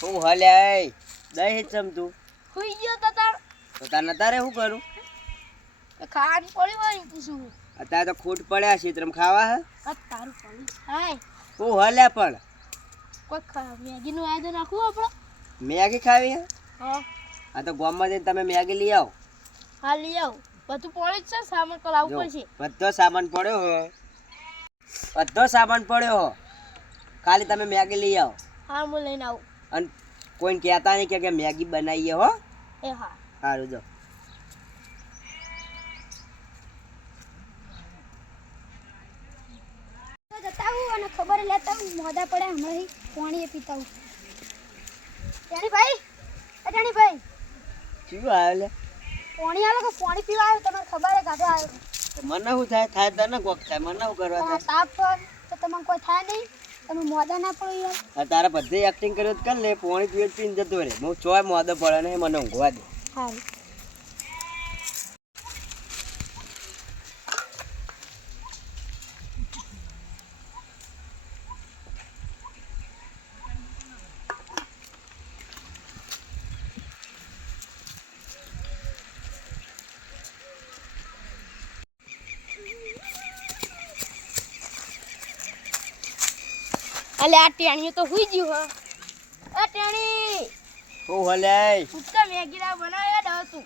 હું હલ્યા દહીં ચમ તું હુઈ ગયો તો તાર તો તાર નતારે શું કરું ખાવાનું પડી હોય પૂછું અત્યારે તો ખૂટ પડ્યા છે તમ ખાવા હે તારું પડી હાય હું હલ્યા પણ કોઈ મેગી નું આયોજન રાખવું આપણે મેગી ખાવી હે હા આ તો ગામમાં જઈને તમે મેગી લઈ આવો હા લઈ આવ બધું પડી જ છે સામાન તો લાવવું પડશે બધો સામાન પડ્યો હો બધો સામાન પડ્યો હો ખાલી તમે મેગી લઈ આવો હા હું લઈને આવું અને કોઈને કહેતા નહીં કે મેગી બનાવીએ હો એ હા સારું જો જતા હું અને ખબર લેતા હું મોઢા પડ્યા હમણાં પાણી પીતા હું ટેણીભાઈ શું આવ્યો લે પાણી આવે કે પાણી પીવા આવ્યો તમારે ખબર હે ગાધો આવ્યો મને શું થાય થાય તને કોક થાય મને શું કરવા થાય તાપ તો તમને કોઈ થાય નહીં તમે મોઢા ના પડો યાર આ તારા બધી એક્ટિંગ કર્યો તો કર લે પાણી પીને જતો રહે હું ચોય મોદો પડે ને મને ઊંઘવા દે સારું અલે આ ટેણીઓ તો હુઈ ગયું હો એ ટેણી હું હલ્યા ઉત્તર મેગી ના બનાવ્યા દો તું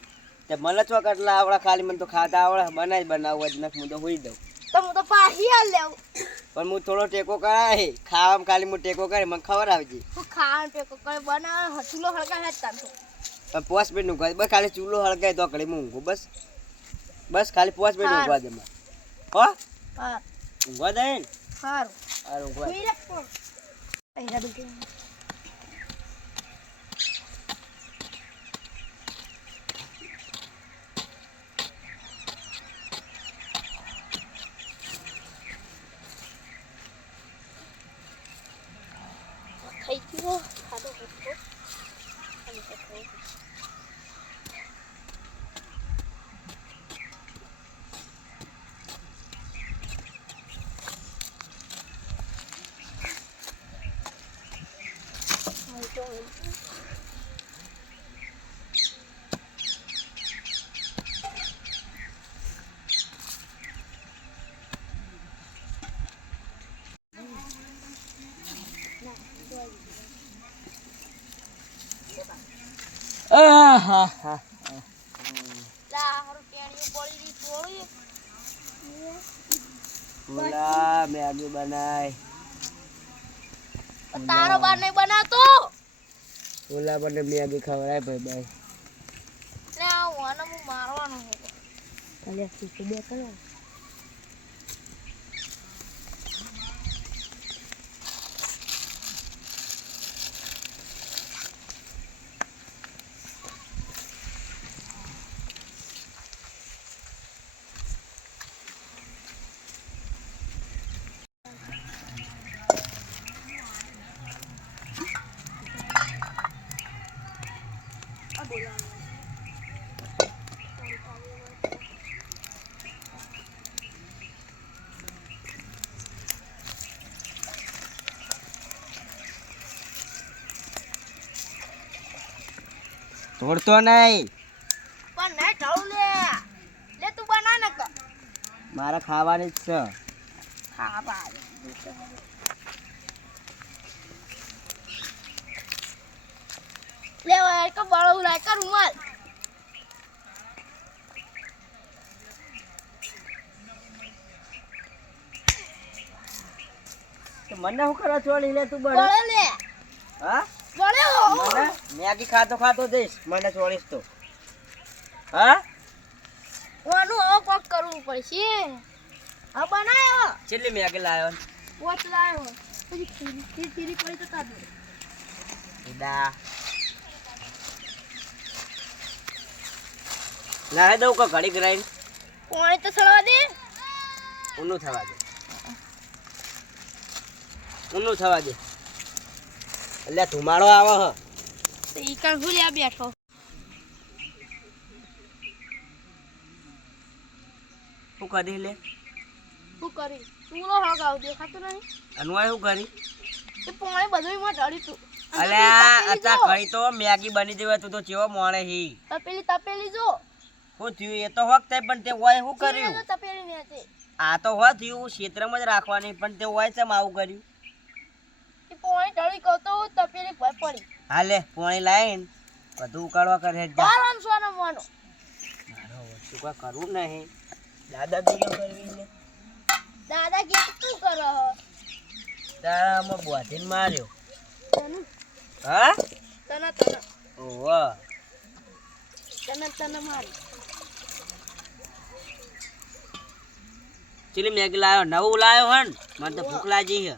તે મને ચો કેટલા આવડે ખાલી મને તો ખાતા આવડે બનાવી બનાવવા જ નથી હું તો હોઈ દઉં તો હું તો પાહી હાલ લેવ પણ હું થોડો ટેકો કરાય ખાવામાં ખાલી હું ટેકો કરી મને ખબર આવજી હું ખાવાનું પેકો કરે બનાવે ચૂલો હળગા હે તાર તો પણ 5 મિનિટ ઊંઘવા બસ ખાલી ચૂલો હળગાય તો ઘડી હું ઊંઘું બસ બસ ખાલી 5 મિનિટ ઊંઘવા દે મને હો હા ઊંઘવા દે ને સારું સારું ઊંઘવા હુઈ રાખો પહેરા દુકે ખાઈ ગયો ખાધો હતો અને તો ખાઈ આહા લા હારું ટેણીઓ પડી રી થોડી બોલા મેગી બનાય તારો બાર નહીં બનાવતો બોલા મને મેગી ખવડાય ભાઈ ભાઈ લે આ વાને હું મારવાનો હે અલે તું બે કરો તોડતો નહીં પણ નહીં ઢળું લે લે તું બના ને ક મારે ખાવાની જ છે હા બા લે ઓય કો બળો લાય કર રૂમાલ તો મને શું કરવા છોડી લે તું બળ બળે લે હા બળે મને મેગી ખાતો ખાતો દઈશ મને છોડીશ તો હા ઓનું હવે કોક કરવું પડશે હા બનાયો કેટલી મેગી લાવ્યો પોચ લાયો પછી ખીરી પડી તો કાઢો દા લાહે દઉં કો ઘડી ગ્રાઈન્ડ પાણી તો સળવા દે ઊનું થવા દે ઊનું થવા દે એટલે ધુમાડો આવે હ તો ઈ કાં ભૂલ્યા બેઠો શું કરી લે શું કરી ચૂલો હળગાવ દેખાતું નહીં અનવાય શું કરી એ પાણી બધું માં ઢળી તું અલ્યા અતા કઈ તો મેગી બની જવે તું તો ચેવો મોણે હી તપેલી જો હું થયું એ તો હોક થાય પણ તે હોય શું કર્યું તપેલી ને છે આ તો હો થયું ક્ષેત્રમાં જ રાખવાની પણ તે હોય છે આવું કર્યું એ પોણી ઢળી કહો તો તપેલી પર પડી હાલે પોણી લાઈન બધું ઉકાળવા કરે જા બારામ સોનો મોનો મારો વસ્તુ કોઈ કરવું નહીં દાદાગીરી કરવી ને દાદા કે શું કરો હો તારામાં બોધીને માર્યો તને હા તને ઓહો તને મારી ચીલી મેગી લાયો નવું લાયો હન મને તો ભૂખ લાગી છે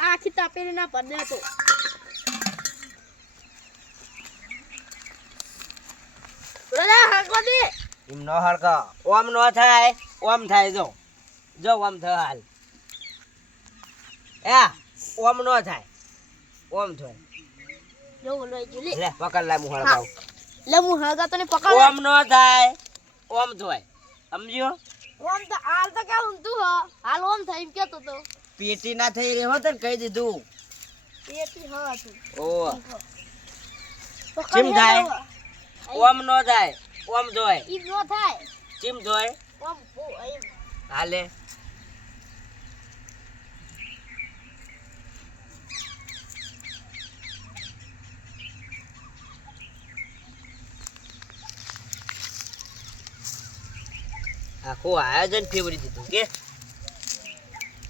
આખી તપેલી ના પડે તો રોજા હાકો દે એમ નો હળકા ઓમ નો થાય ઓમ થાય જો જો ઓમ થાય હાલ એ ઓમ નો થાય ઓમ થાય જો લઈ જુલી લે પકડ લા મું હળગાવ લે હું હળગા તને પકડ ઓમ નો થાય ઓમ થાય સમજ્યો ઓમ તો હાલ તો કે ઊંધું હો હાલ ઓમ થાય એમ કેતો તો પેટી ના થઈ રહી હોત ને કહી દીધું પેટી હા તું ઓ ચીમ થાય ઓમ નો થાય ઓમ જોય ઈ નો થાય ચીમ જોય ઓમ ઓ એમ હાલે આખું આયોજન ફેવરી દીધું કે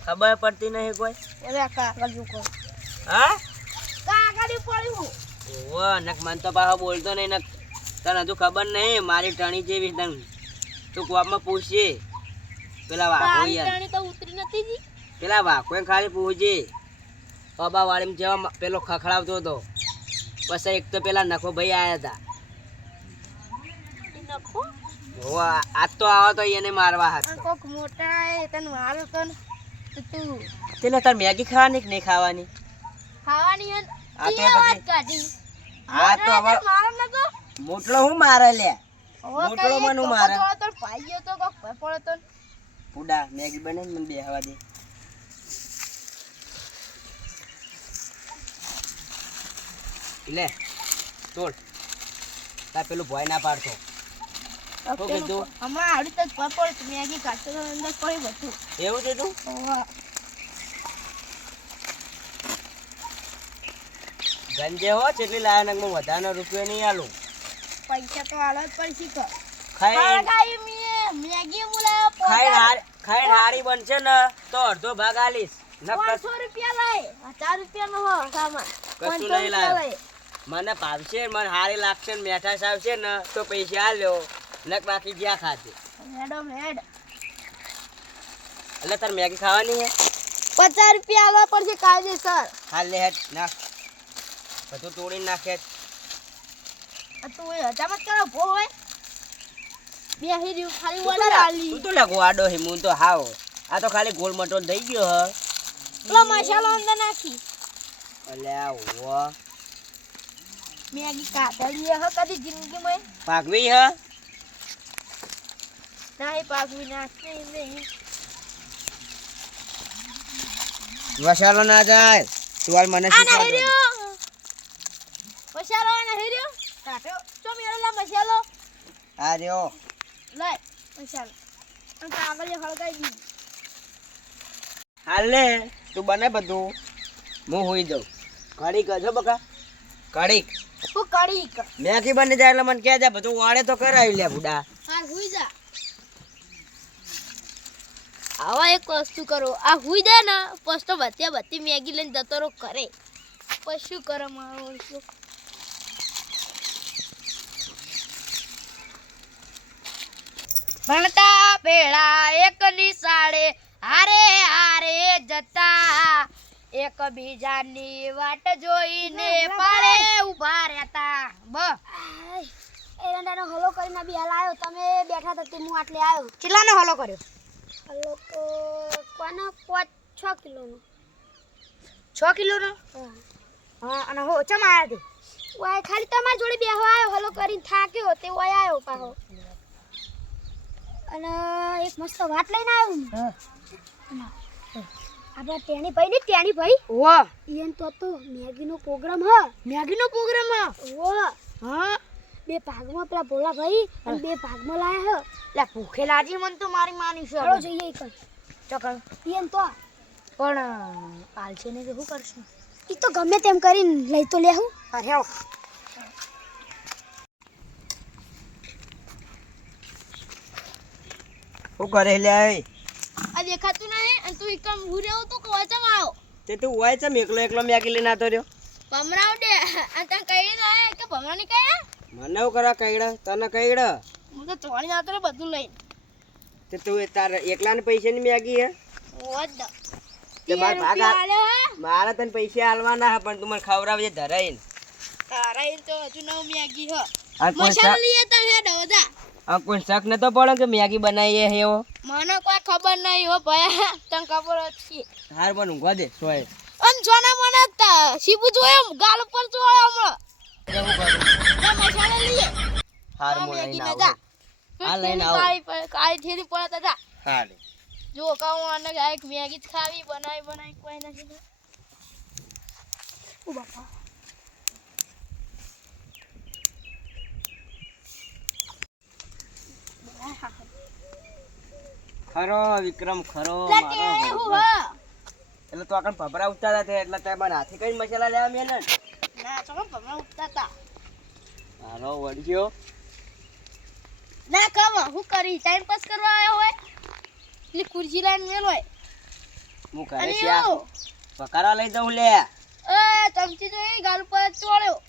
ખબર પડતી નહીં કોઈ ઓરે કાગળ જો હા કાગળ પડ્યું ઓવો નક મન તો પાછો બોલતો નહીં નક તને હજુ ખબર નહીં મારી ટણી જેવી તને તું કોપમાં પૂછજે પેલા વાઘો તારી યાર ટાણી તો ઉતરી નથી જી પેલા વાઘો ખાલી પૂછજે પબા વાળીમાં જેવા પેલો ખખડાવતો હતો પછી એક તો પેલા નખો ભાઈ આયા હતા ઈ નખો ઓવો આજ તો આવો તો એને મારવા હાથ આ કોક મોટા એ તને મારો તો તું તેને તાર મેગી ખાવાની કે નહીં ખાવાની ખાવાની હન આ તો ઈ વાત બધી- કાઢી આ તો હવે મારો ન તો મોટલો હું મારે લે હવે મોટલો મનું મારે તો ભાઈઓ તો કોક પડે તો પુડા મેગી બને મને બેહવા દે લે તોડ તા પેલું ભોય ના પાડતો શું કીધું હમણાં આવડી તો પડે મેગી કાઢતો તો અંદર પડી બધું એવું કીધું ગંજે હો કેટલી લાયા ને હું વધારાનો રૂપિયો નહીં આલું પૈસા તો આલો જ પડશે તો ખાઈ ખાઈ મેગી બોલાયો ખાઈ હારી બનશે ને તો અડધો ભાગ આલીશ નકર 500 રૂપિયા લઈ 1000 રૂપિયા નો હો સામાન કશું 500 નહીં લાયો. લઈ મને ભાવશે મને હારી લાગશે ને મેઠાશ આવશે ને તો પૈસા આલ્યો નક બાકી જ્યાં ખાતે મેડમ હેડ એટલે તાર મેગી ખાવાની હે 50 રૂપિયા આલવા પડશે કાયદેસર હાલ લે હેડ નાખ બધું તોડી નાખે આ તું એ હજામત કરો ભો હોય બેહી રહ્યું ખાલી તું ઓર્ડર આલી તો લાગો આડો હે હું તો હાવ આ તો ખાલી ગોલ મટોલ થઈ ગયો હ પેલો મસાલો અંદર નાખી અલ્યા ઓ મેગી કાઢલી હ કદી જિંદગીમાં પાકવી હ નહીં પાકવી નાખી નહીં મસાલો ના જાય તુવાલ મને આ શું નહીં રહ્યો મસાલો આ નહીં રહ્યો કાઢો ચો મેળલા મસાલો આ રહ્યો લઈ મસાલો અને કાગળ હળગાઈ દી હાલ લે તું બને બધું હું હોઈ જાઉં કડીક છો બકા કડીક હું કડી મેગી બની જાય એટલે મને કહે બધું વાળે તો કરાવી લે બુડા હા હુઈ જા આવા એક વસ્તુ કરો આ હુઈ જાય ને પછી તો બધી મેગી લઈને જતો રહો કરે પછી શું કરે મારો વસ્તુ ભણતા પેલા એક નિશાળે હારે હારે જતા એક બીજાની વાટ જોઈને પાળે ઊભા રહેતા એરંડાનો હલો કરીને બી હાલ આવ્યો તમે બેઠા હતા તે હું આટલે આવ્યો કેટલાનો હલો કર્યો હલો તો કોનો 5-6 કિલોનો 6 કિલોનો હા અને હો ચમ આયા તે ઓય ખાલી તમારી જોડે બેહવા આવ્યો હલો કરીને થાક્યો તે ઓય આવ્યો પાછો અને એક મસ્ત વાત લઈને આવ્યો હું આપણા ટેણી ભાઈ ને ટેણી ભાઈ વાહ ઈયન તો મેગીનો પ્રોગ્રામ હ મેગીનો પ્રોગ્રામ વાહ હા બે ભાગમાં પેલા ભોલા ભાઈ અને બે ભાગમાં લાયા લે ભૂખે લાજી મન તો મારી માની છે હ ચાલો જઈએ ઈ કર ચકલ ઈયન તો પણ કાલશે ને શું કરશું ઈ તો ગમે તેમ કરીને લઈ તો લેહું અરે શું કરે લે આ દેખાતું નહીં અને તું એકમ હું રહ્યો તો કોચમ આવો તે તું હોય છે એકલો એકલો મેગી લઈને આવતો રહ્યો ભમરાવ દે અને તને કહી દે કે ભમરા ની કહે મને એવું કરવા કઈડા તને કઈડા હું તો ચોણી જાતો રે બધું લઈને તે તું તાર એકલાને પૈસાની મેગી હે ઓદ તે માર ભાગ મારા તને પૈસા આલવાના હે પણ તું મને ખવડાવજે ધરાઈને તારા તો હજુ નવ મેગી હ આ કોઈ મસાલો લઈએ તો હે ડોદા આ કોઈ શક નતો પડે કે મેગી બનાવી હે એવો મને કોઈ ખબર નહીં હો ભાઈ તને ખબર હતી હાર પણ ઊંઘવા દે સોય અન જોના મને સીબુ જોયો ગાલ ઉપર જોયો હમણાં કેવું કરું જા મસાલો લઈએ હાર આ મો મેગી લઈને ને આવું આ લઈને આવું કાળી થેલી પડે તા હાર જો કહું અને એક મેગી જ ખાવી બનાવી કોઈ નથી ઓ બાપા ખરો વિક્રમ ખરો લે મારો હું ભગવાન. હા એટલે તો આકણ ભભરા ઉઠતા હતા એટલે તે મને હાથી કઈ મસાલા લેવા મેં ને ના ચલો ભમરા ઉઠતા તા હાલો વળગ્યો ના કામ હું કરી ટાઈમ પાસ કરવા આવ્યો હોય એટલે ખુરશી લાઈન મેલ હોય હું ઘરે અને શ્યા એવું પકારા લઈ જાઉં લે એ ચમચી જોઈ ગાલ પર ચોળ્યો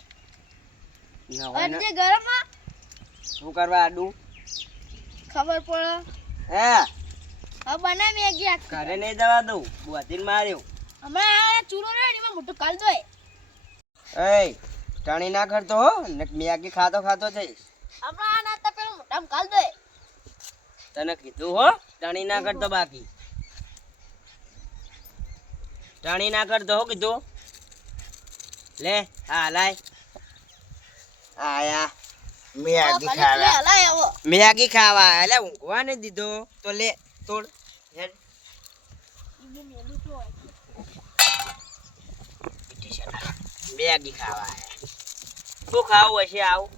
ના હોય અને ને જે ગરમમાં શું કરવા આડું ખબર પડે હે હવે બના મેગી આખી ઘરે નહીં જવા દઉં બુઆતીને માર્યો હમણાં આ ચૂરો રહ્યો એમાં મોટું કાલ દોય એ ટણી ના કરતો હો ને મેગી ખાતો ખાતો જઈશ હમણાં આ નાતા પેલું મોટામાં કાલ દોય તને કીધું હો ટણી ના કરતો બાકી ટણી ના કરતો હો કીધું લે હા લાય આયા મેગી ખાવા હલાય આવો મેગી ખાવા એટલે ઊંઘવા નહીં દીધો તો લે તોડ હેડ મેગી ખાવા આયા શું ખાવું હશે આવું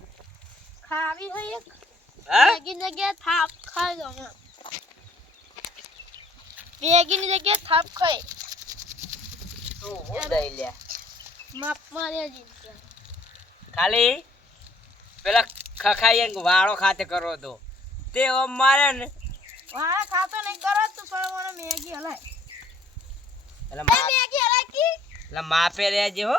ખાવી હોય એક હા મેગીની જગ્યાએ થાપ ખાઈ દો હમણાં મેગીની જગ્યાએ થાપ ખાઈ શું હું દઈ લે માપ માર્યા જીન ખાલી પેલા ખખાઈ વાળો ખાતે કરો તો તે ઓમ મારે ને વાળા ખાતો નહીં કરો તો પણ મને મેગી હલાય એટલે મેગી હલાય કી એટલે માપે રહેજે હો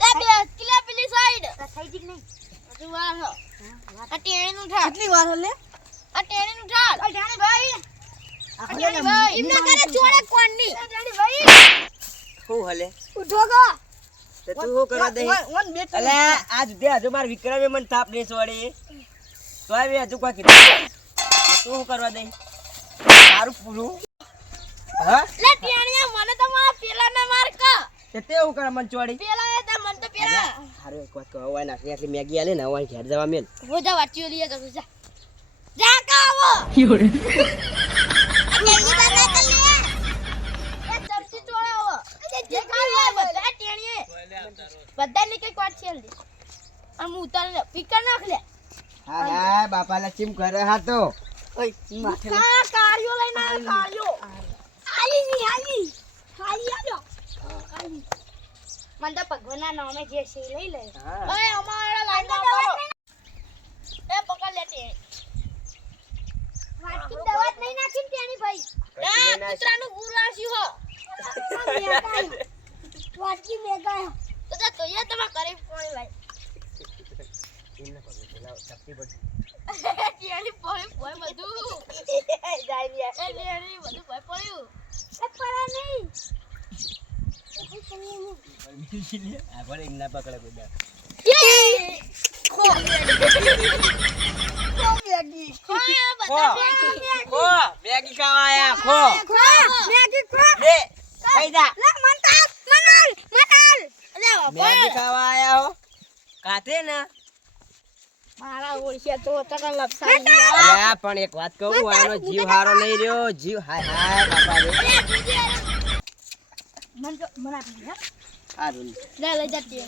તે બે કિલા પેલી સાઈડ થઈ જી નહીં હજુ વાર હો આ ટેણીનું ઠાલ કેટલી વાર હલે આ ટેણીનું ઠાલ ઓ જાણી ભાઈ ટેણી ભાઈ એમને કરે છોડે કોણની જાણી ભાઈ શું હલે ઉઠો ગો તે તું શું કરવા દે વન બેટ એટલે આજ દે હજુ માર વિક્રમે મને થાપ નહીં છોડી તો આવી હજુ કોઈ કીધું તું શું કરવા દે તારું પૂરું હા લે ટેણીયા મને તો મારા પેલા ના માર કા તે તે હું કરે મને ચોડી પેલા એ તો મને તો પેલા હારું એક વાત કહો હોય ના એટલી મેગી આલે ને હોય ઘેર જવા મેલ હો જા વાટીઓ લઈએ તો જા જા કા આવો મેગી બના કર લે એ ચમચી ચોળે આવો જે ખાવા બધા ટેણીએ બધાને કઈક વાત છે જલ્દી આમ ઉતાર લે પીકર નાખ લે હા હા બાપા લા ચીમ કરે હા તો કા કાળિયો લઈને આવ્યો કાળિયો આલી ની આલી ખાલી આવ્યો મને તો ભગવાનના નામે જે છે એ લઈ લે હા ઓય અમારા લાઈન માં કરો એ પકડ લે તે વાટકી દવા જ નહીં નાખી ને ટેણી ભાઈ એ કૂતરાનું ગુરાશી હો વાટકી મેગાયો તો જા તો યા તમા કરે કોણ લાઈ ટેણી પોય પોય બધું જાય રે એ ટેણી બધું પોય પોયું એ પરા નહીં આપણે એક ના પકડે કોઈ દા ખો મેગી ખો બધા મેગી ખો મેગી ખાવા આયા ખો મેગી ખો દે ખાઈ જા લે મનતાલ મનલ મનલ અરે મેગી ખાવા આયા હો કાતે ને મારા ઓળખ્યા તો તને લપસાડી અલ્યા પણ એક વાત કહું આનો જીવ હારો નહીં રહ્યો જીવ હાય હાય બાપા રે મને આપી દે હારું લે લઈ જતી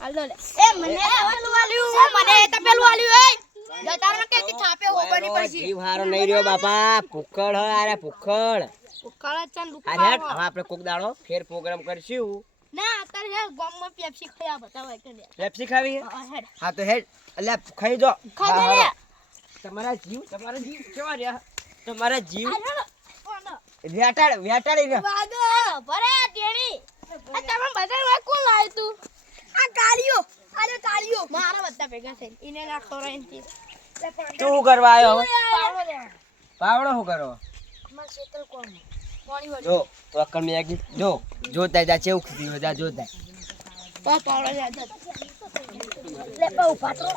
હાલો લે એ મને પેલું વાલ્યું મને તો પેલું વાલ્યું એ જતારો કે થાપે હોબની પડશે જીવ હારો નહીં રહ્યો બાપા ભૂખડ હે અરે ભૂખડ ઉકાળા ચન આ હેડ હવે આપણે કોક દાડો ફેર પ્રોગ્રામ કરશું ના અત્યારે હે ગામમાં પેપ્સી ખાયા બતાવાય કે લે પેપ્સી ખાવી હે? હેડ હા તો હેડ અલ્યા ખાઈ જો ખાઈ લે તમારા જીવ કેવા રહ્યા તમારા જીવ હાલો કોનો વેટાડી ને વાગો ભરે ટેણી આ તમે બધા કોણ લાવ્યું તું આ કાળિયો આરે કાળિયો મારા બધા ભેગા થઈને ઈને ના ખવરાઈન તું શું કરવા આવ્યો હવે? પાવડો લેવા પાવડો શું કરો માર ક્ષેત્ર કોણ પાણી વાળી જો તો અક્કલ મેગી જોતા જા ચેવું ખીધી જા જોતા પાવડો લે લે બહુ પાત્રો